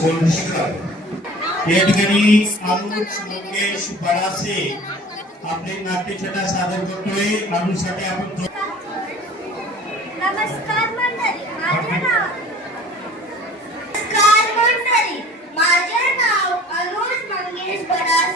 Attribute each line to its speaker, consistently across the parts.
Speaker 1: म्हणून शिकणार या ठिकाणी अनुज लोकेश बळासे आपले नाट्यछटा सादर करतोय. अनुजसाठी आपण
Speaker 2: नमस्कार मंडळी माझे नाव अनुज मंगेश
Speaker 3: बळासे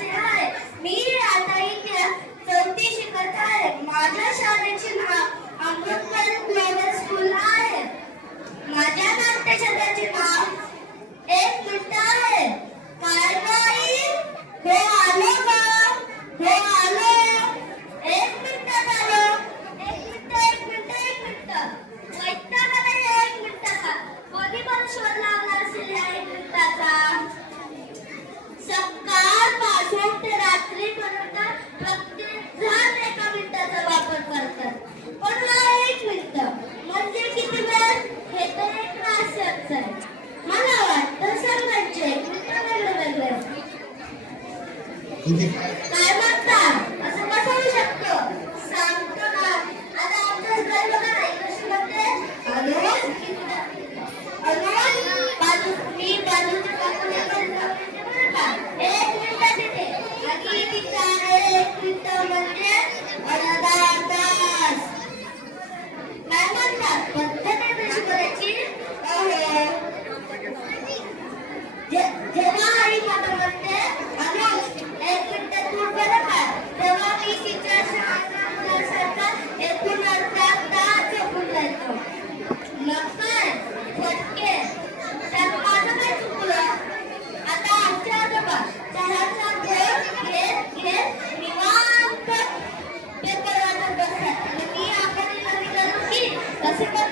Speaker 3: Ini Gracias.